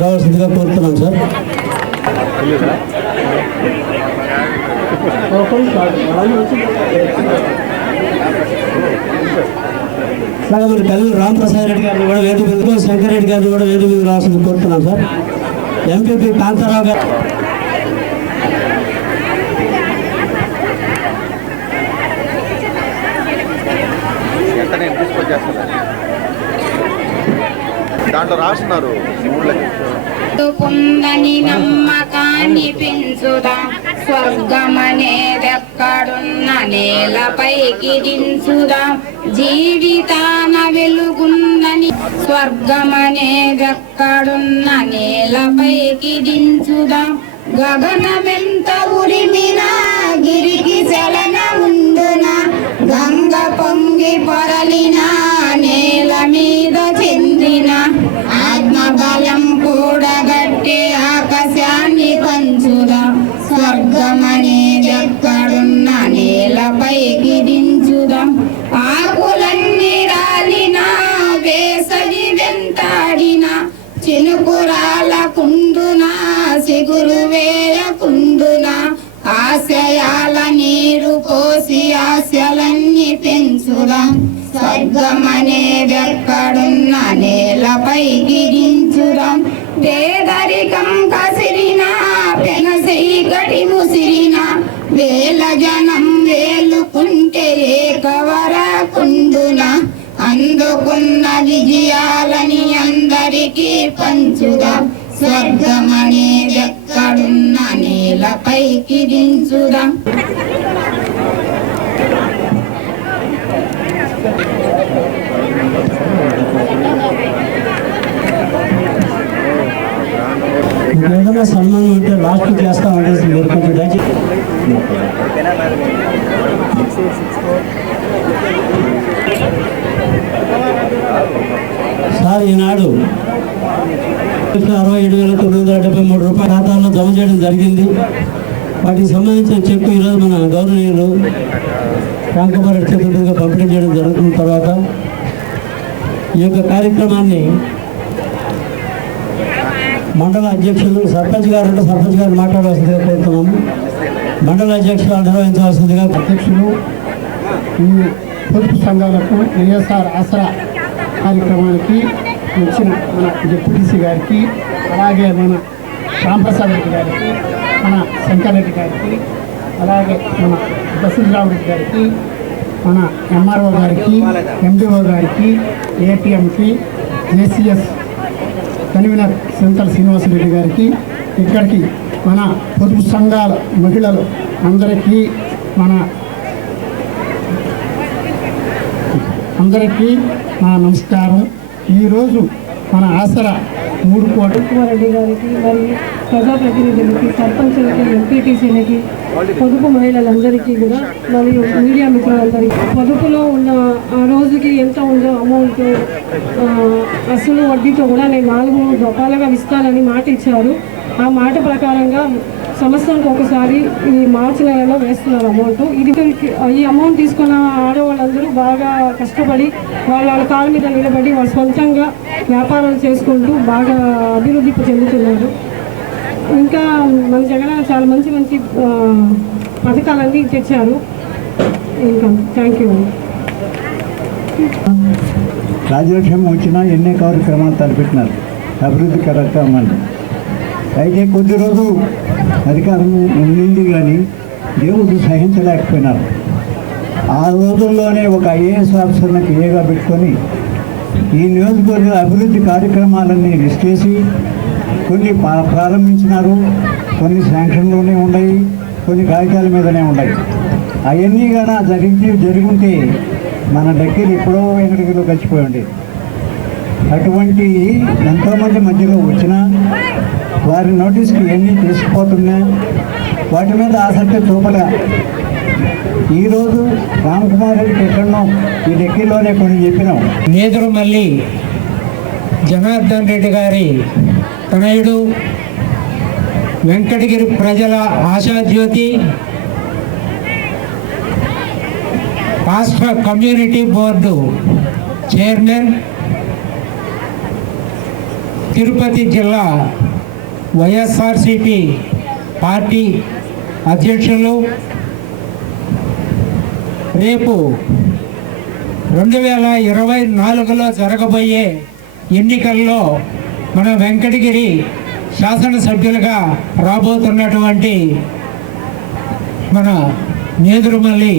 రావాల్సిందిగా కోరుతున్నాం సార్ అలాగే మరి కల్లూరు రామప్రసాద్ రెడ్డి గారిని కూడా వేదిక మీద శంకర్ రెడ్డి గారిని కూడా వేదిక మీద రావాల్సింది కోరుతున్నాం సార్. ఎంపీపీ కాంతారావు గారు దాంట్లో రాస్తున్నారు ఊళ్ళకి పొందని నమ్మకాన్ని పెంచుదా. స్వర్గమనేదెక్కడున్న నేలపైకి దించుదాం. జీవితాన వెలుగుందని స్వర్గమనేదెక్కడున్న నేలపైకి దించుదా. గగనమెంత ఉరిమినా గిరికి చలన ఉండునా. గంగ పొంగి పొరలిన నేల మీద చెందిన. ఆత్మబలం కూడగట్టి ఆకాశాన్ని పంచుదా. స్వర్గమనేదెక్కడున్న నేలపై దించుదా ఆకులన్నీ రాలిన వేసవి వెంటాడిన చినుకురాల కుందున సిగురు వేయకుందున ఆశయాల నీరు పోసి ఆశలన్నీ పెంచుదాం. స్వర్గమనేదెక్కడున్న ఏకవరకుండున అందుకున్న విజయాలని అందరికీ పంచుదాం స్వర్గమనేదెక్కడున్న నేలపైకి you. ఏదైనా సన్మానం ఉంటే లాస్ట్ చేస్తా ఉండేసి మీరు కొంచెం దయచేసి. సార్ ఈనాడు అరవై ఏడు వేల తొమ్మిది వందల డెబ్బై మూడు రూపాయల ఖాతాల్లో జమ చేయడం జరిగింది. వాటికి సంబంధించిన చెక్కు ఈరోజు మన గౌరవనీయులు రాంకుమారెడ్డి చేతులుగా పంపిణీ చేయడం జరుగుతున్న తర్వాత ఈ యొక్క కార్యక్రమాన్ని మండల అధ్యక్షులు సర్పంచ్ గారు అంటే సర్పంచ్ గారు మాట్లాడవలసిందిగా కోరుతున్నాము. మండల అధ్యక్షులు నిర్వహించవలసిందిగా అధ్యక్షులు ఈ పొదుపు సంఘాలకు వైఎస్ఆర్ ఆసరా కార్యక్రమానికి వచ్చిన మన డిప్యూటీసీ గారికి అలాగే మన రాంప్రసాద్ రెడ్డి గారికి మన శంకర్రెడ్డి గారికి అలాగే మన బసవరావు రెడ్డి గారికి మన ఎంఆర్ఓ గారికి ఎండిఓ గారికి ఏటీఎంకి జేసీఎస్ కన్వీనర్ సింతల శ్రీనివాసరెడ్డి గారికి ఇక్కడికి మన పొదుపు సంఘాల మహిళలు అందరికీ మన అందరికీ నా నమస్కారం. ఈరోజు మన ఆసరా మూడు కోట్ల. రెడ్డి గారికి మరియు ప్రజాప్రతినిధులకి సర్పంచులకి ఎంపీటీసీలకి పొదుపు మహిళలందరికీ కూడా మరియు మీడియా మిత్రులందరికీ పొదుపులో ఉన్న ఆ రోజుకి ఎంత ఉందో అమౌంట్ అసలు వడ్డీతో కూడా నేను నాలుగు రూపాయలుగా ఇస్తానని మాట ఇచ్చారు. ఆ మాట ప్రకారంగా సంవత్సరానికి ఒకసారి ఈ మార్చి నెలలో వేస్తున్నారు అమౌంట్. ఇది ఈ అమౌంట్ తీసుకున్న ఆడవాళ్ళందరూ బాగా కష్టపడి వాళ్ళ వాళ్ళ కాళ్ళ మీద నిలబడి వాళ్ళ సొంతంగా వ్యాపారాలు చేసుకుంటూ బాగా అభివృద్ధి చెందుతున్నారు. ఇంకా మన జగన్ చాలా మంచి మంచి పథకాలన్నీ తెచ్చారు. ఇంకా థ్యాంక్ యూ. రాజ్యలక్ష్యం వచ్చినా ఎన్నో కార్యక్రమాలు తలపెట్టినారు. అభివృద్ధి కార్యక్రమాలు అయితే కొద్ది రోజు అధికారం ఉండింది కానీ దేవుడు సహించలేకపోయినారు. ఆ రోజుల్లోనే ఒక ఐఏఎస్ ఆఫీసర్లకు ఏగా పెట్టుకొని ఈ నియోజకవర్గ అభివృద్ధి కార్యక్రమాలన్నీ లిస్ట్ చేసి కొన్ని ప్రారంభించినారు. కొన్ని శాంక్షన్లోనే ఉన్నాయి. కొన్ని కాగితాల మీదనే ఉన్నాయి. అవన్నీ కూడా జరిగి జరుగుంటే మన దగ్గర ఎప్పుడో వెనకలో కలిసిపోయి ఉండేది అటువంటి ఎంతోమంది మధ్యలో వచ్చినా వారి నోటీస్కి ఇవన్నీ తీసుకుపోతున్నా వాటి మీద ఆసక్తి చూపలే. ఈరోజు రామకుమార్ రెడ్డికి ఎక్కడనో ఈ డెక్కీలోనే కొన్ని చెప్పినాం. నేదురుమల్లి జనార్దన్ రెడ్డి గారి తనయుడు వెంకటగిరి ప్రజల ఆశాజ్యోతి రాష్ట్ర కమ్యూనిటీ బోర్డు చైర్మన్ తిరుపతి జిల్లా వైఎస్ఆర్సిపి పార్టీ అధ్యక్షులు రేపు రెండు వేల ఇరవై నాలుగులో జరగబోయే ఎన్నికల్లో మన వెంకటగిరి శాసనసభ్యులుగా రాబోతున్నటువంటి మన నేదురుమల్లి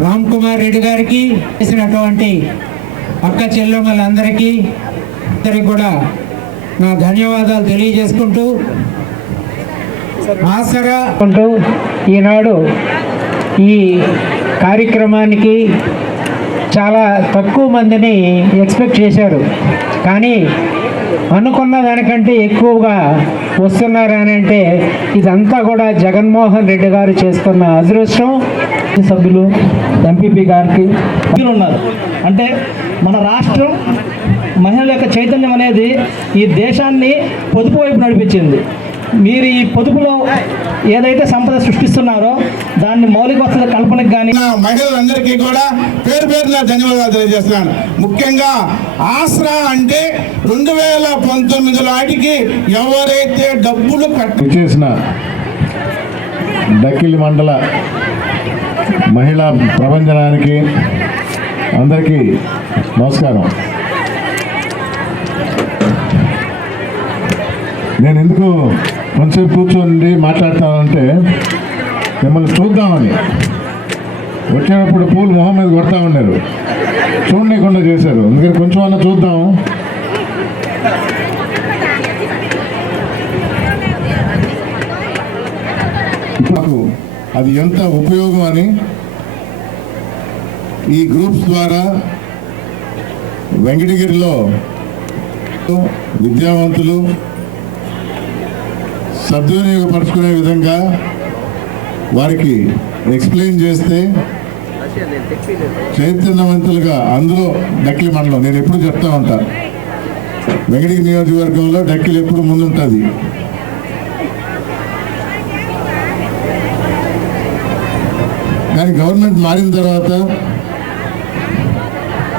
రామ్ కుమార్ రెడ్డి గారికి చేసినటువంటి అక్క చెల్లెమ్మలందరికీ అందరికి కూడా నా ధన్యవాదాలు తెలియజేసుకుంటూ ఆసరా అంటూ ఈనాడు ఈ కార్యక్రమానికి చాలా తక్కువ మందిని ఎక్స్పెక్ట్ చేశారు. కానీ అనుకున్న దానికంటే ఎక్కువగా వస్తున్నారు అని అంటే ఇదంతా కూడా జగన్మోహన్ రెడ్డి గారు చేస్తున్న అదృష్టం. సభ్యులు ఎంపీపీ గారికి ఉన్నారు. అంటే మన రాష్ట్రం మహిళల యొక్క చైతన్యం అనేది ఈ దేశాన్ని పొదుపు వైపు నడిపించింది. మీరు ఈ పొదుపులో ఏదైతే సంపద సృష్టిస్తున్నారో దాన్ని మౌలిక వసతుల కల్పనకు కానీ మహిళలందరికీ కూడా పేరు పేరున ధన్యవాదాలు తెలియజేస్తున్నాను. ముఖ్యంగా ఆసరా అంటే రెండు వేల పంతొమ్మిదిలో ఆటికి ఎవరైతే డబ్బులు కట్ట చేసిన డక్కిలి మండల మహిళా ప్రభంజనానికి అందరికీ నమస్కారం. నేను ఎందుకు కొంచెం కూర్చొని మాట్లాడతానంటే మిమ్మల్ని చూద్దామని. వచ్చేటప్పుడు పూలు మొహం మీద కొడతా ఉన్నారు. చూడలేకుండా చేశారు. అందుకని కొంచెం అన్న చూద్దాం. ఇప్పుడు అది ఎంత ఉపయోగం అని ఈ గ్రూప్స్ ద్వారా వెంకటగిరిలో విద్యావంతులు సద్వినియోగపరచుకునే విధంగా వారికి ఎక్స్ప్లెయిన్ చేస్తే చైతన్యవంతులుగా అందులో డక్కిలి మండలం నేను ఎప్పుడు చెప్తా ఉంటా. వెంకటగిరి నియోజకవర్గంలో డక్కిలి ఎప్పుడు ముందుంటుంది. కానీ గవర్నమెంట్ మారిన తర్వాత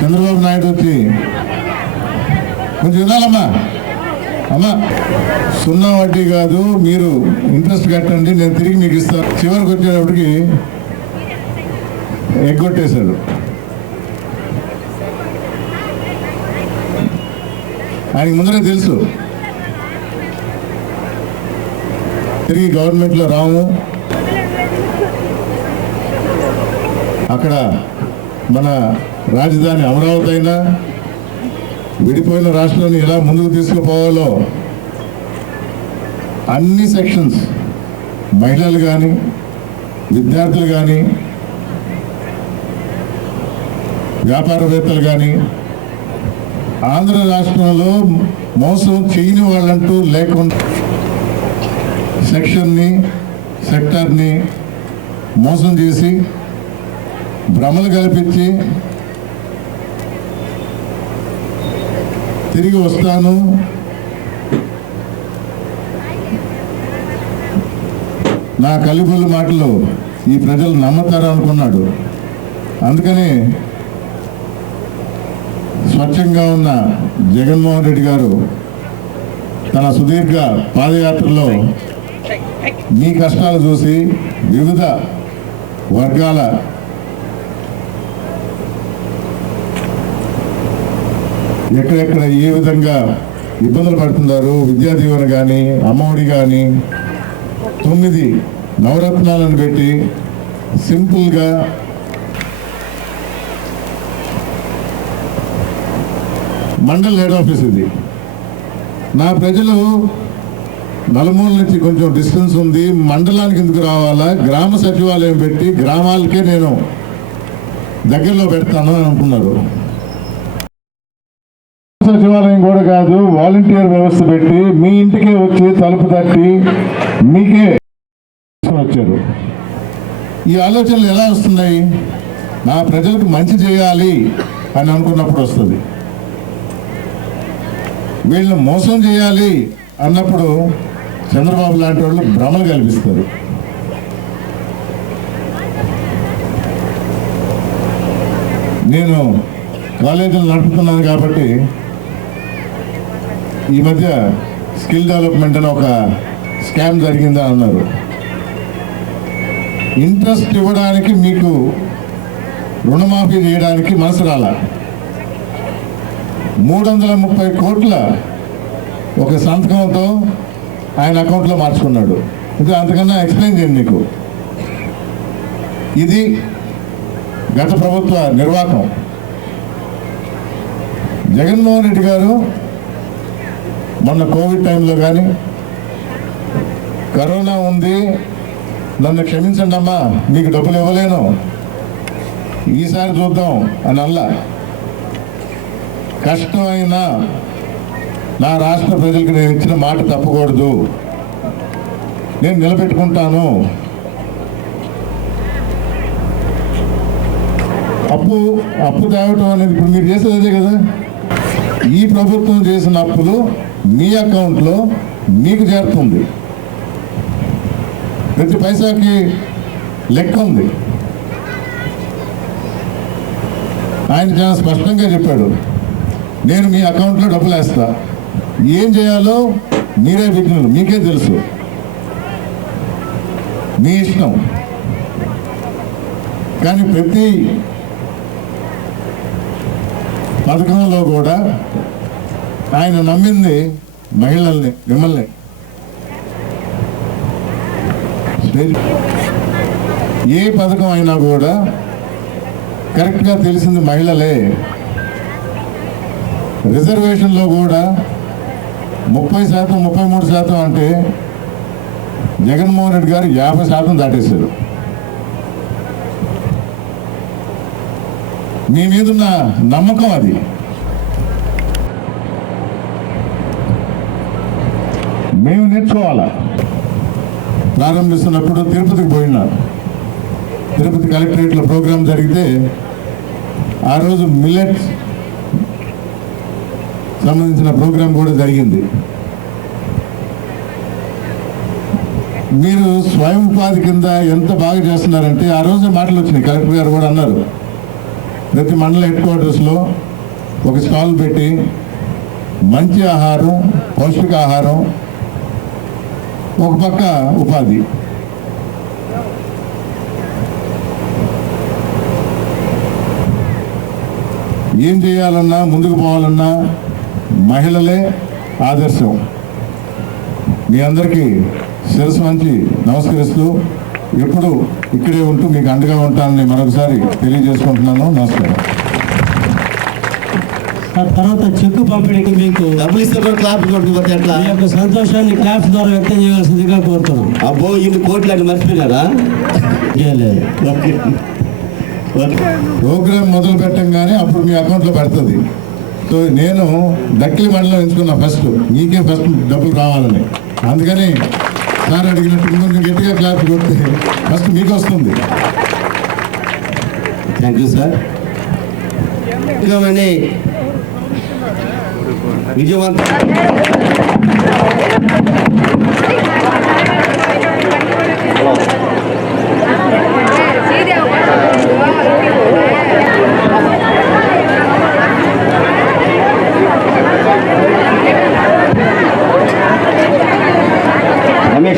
చంద్రబాబు నాయుడు వచ్చి కొంచెం వినాలమ్మా. అమ్మ సున్నా వడ్డీ కాదు మీరు ఇంట్రెస్ట్ కట్టండి నేను తిరిగి మీకు ఇస్తాను చివరికి వచ్చేటప్పటికి ఎగ్గొట్టేశాడు ఆయనకి ముందరే తెలుసు. తిరిగి గవర్నమెంట్లో రాము. అక్కడ మన రాజధాని అమరావతి అయినా విడిపోయిన రాష్ట్రాన్ని ఎలా ముందుకు తీసుకుపోవాలో అన్ని సెక్షన్స్ మహిళలు కానీ విద్యార్థులు కానీ వ్యాపారవేత్తలు కానీ ఆంధ్ర రాష్ట్రంలో మోసం చేయని వాళ్ళంటూ లేకుండా సెక్షన్ని సెక్టర్ని మోసం చేసి భ్రమలు కల్పించి తిరిగి వస్తాను. నా కలిబుల్లి మాటలు ఈ ప్రజలు నమ్ముతారు అనుకున్నాడు. అందుకని స్వచ్ఛంగా ఉన్న జగన్మోహన్ రెడ్డి గారు తన సుదీర్ఘ పాదయాత్రలో మీ కష్టాలు చూసి వివిధ వర్గాల ఎక్కడెక్కడ ఏ విధంగా ఇబ్బందులు పడుతున్నారు? విద్యా దీవెన కానీ అమ్మఒడి కానీ తొమ్మిది నవరత్నాలను పెట్టి సింపుల్గా మండల్ హెడ్ ఆఫీస్ ఇది. నా ప్రజలు నలుమూల నుంచి కొంచెం డిస్టెన్స్ ఉంది. మండలానికి ఎందుకు రావాలా? గ్రామ సచివాలయం పెట్టి గ్రామాలకే నేను దగ్గరలో పెడతాను అని అనుకున్నారు. సచివాలయం కూడా కాదు వాలంటీర్ వ్యవస్థ పెట్టి మీ ఇంటికే వచ్చి తలుపు తట్టి మీకే వచ్చారు ఈ ఆలోచనలు ఎలా వస్తున్నాయి? నా ప్రజలకు మంచి చేయాలి అని అనుకున్నప్పుడు వస్తుంది. వీళ్ళని మోసం చేయాలి అన్నప్పుడు చంద్రబాబు లాంటి వాళ్ళు భ్రమలు కల్పిస్తారు. నేను కాలేజీలు నడుపుతున్నాను కాబట్టి ఈ మధ్య స్కిల్ డెవలప్మెంట్ అని ఒక స్కామ్ జరిగిందా అన్నారు. ఇంట్రెస్ట్ ఇవ్వడానికి మీకు రుణమాఫీ చేయడానికి మనసు రాల? మూడు వందల ముప్పై కోట్ల ఒక సంతకంతో ఆయన అకౌంట్లో మార్చుకున్నాడు. ఇంకా అంతకన్నా ఎక్స్ప్లెయిన్ చేయండి నీకు ఇది గత ప్రభుత్వ నిర్వాహకం. జగన్మోహన్ రెడ్డి గారు మొన్న కోవిడ్ టైంలో కానీ కరోనా ఉంది నన్ను క్షమించండి అమ్మా మీకు డబ్బులు ఇవ్వలేను. ఈసారి చూద్దాం అని అల్లా. కష్టమైనా నా రాష్ట్ర ప్రజలకు నేను ఇచ్చిన మాట తప్పకూడదు. నేను నిలబెట్టుకుంటాను. అప్పు అప్పు తేవటం అనేది ఇప్పుడు మీరు చేసేదే కదా. ఈ ప్రభుత్వం చేసిన అప్పులు మీ అకౌంట్లో మీకు చేరుతుంది. ప్రతి పైసాకి లెక్క ఉంది. ఆయన చాలా స్పష్టంగా చెప్పాడు నేను మీ అకౌంట్లో డబ్బులు వేస్తా. ఏం చేయాలో మీరే విజ్ఞులు మీకే తెలుసు. మీ ఇష్టం. కానీ ప్రతి పథకంలో కూడా ఆయన నమ్మింది మహిళల్ని మిమ్మల్ని. ఏ పథకం అయినా కూడా కరెక్ట్గా తెలిసింది మహిళలే. రిజర్వేషన్లో కూడా ముప్పై శాతం ముప్పై మూడు శాతం అంటే జగన్మోహన్ రెడ్డి గారు యాభై శాతం దాటేశారు. మీ మీదున్న నమ్మకం అది. మేము నేర్చుకోవాలా? ప్రారంభిస్తున్నప్పుడు తిరుపతికి పోయినా. తిరుపతి కలెక్టరేట్లో ప్రోగ్రాం జరిగితే ఆ రోజు మిల్లెట్ సంబంధించిన ప్రోగ్రాం కూడా జరిగింది. మీరు స్వయం ఉపాధి కింద ఎంత బాగా చేస్తున్నారంటే ఆ రోజు మాటలు వచ్చినాయి. కలెక్టర్ గారు కూడా అన్నారు. ప్రతి మండల హెడ్ క్వార్టర్స్లో ఒక స్టాల్ పెట్టి మంచి ఆహారం పౌష్టికాహారం ఒక పక్క ఉపాధి. ఏం చేయాలన్నా ముందుకు పోవాలన్నా మహిళలే ఆదర్శం. మీ అందరికీ శిరస్సు మంచి నమస్కరిస్తూ ఎప్పుడు ఇక్కడే ఉంటూ మీకు అండగా ఉంటానని మరొకసారి తెలియజేసుకుంటున్నాను. నమస్కారం. తర్వాత చెక్కు పంపిణీకి మీకు డబ్బులు ఇస్తే కూడా క్లాప్ కొట్టుకుపోతే ఎట్లా? మీ యొక్క సంతోషాన్ని క్లాప్స్ ద్వారా వ్యక్తం చేయవలసిందిగా కోరుతున్నాం. అబ్బో ఇన్ని కోట్లు అని మర్చిపోయినారా ప్రోగ్రామ్ మొదలు పెట్టంగానే అప్పుడు మీ అకౌంట్లో పడుతుంది. సో నేను దక్కిలి మండలం ఎంచుకున్నా ఫస్ట్. మీకే ఫస్ట్ డబ్బులు రావాలని. అందుకని సార్ అడిగినట్టు కొంచెం గట్టిగా క్లాస్ కొడితే ఫస్ట్ మీకు వస్తుంది. Thank you sir 이정환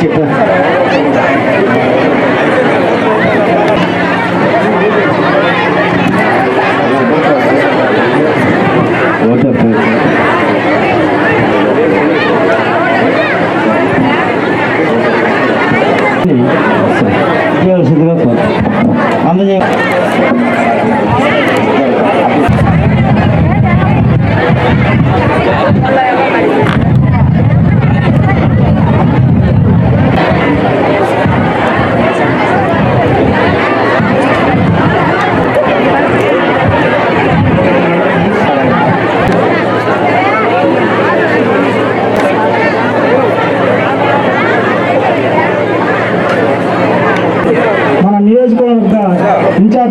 Gracias.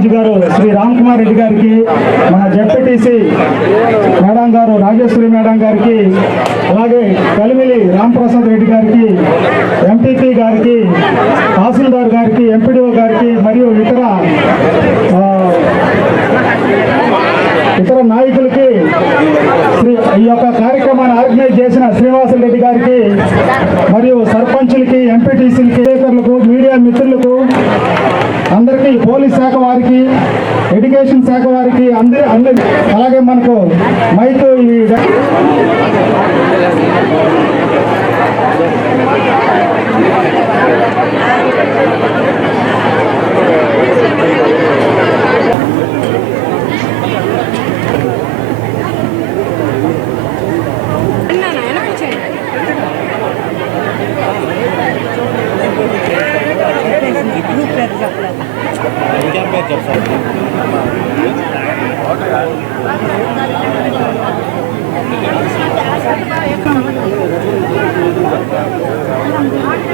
Incharge గారు శ్రీ రామ్ కుమార్ రెడ్డి గారికి మన జెడ్పీటీసీ మేడం గారు రాజేశ్వరి మేడం గారికి అలాగే కలిమిలి రాంప్రసాద్ రెడ్డి గారికి ఎంపీపీ గారికి తహసీల్దార్ గారికి ఎంపీడీఓ గారికి మరియు ఇతర ఆ, ఇతర నాయకులకి శ్రీ ఈ యొక్క కార్యక్రమాన్ని ఆర్గనైజ్ చేసిన శ్రీనివాసులు రెడ్డి గారికి మరియు సర్పంచులకి ఎంపీటీసీలకి విలేకరులకు మీడియా మిత్రులకు అందరికీ పోలీస్ శాఖ వారికి ఎడ్యుకేషన్ శాఖ వారికి అందరి అందరి అలాగే మనకు మైతో ఈ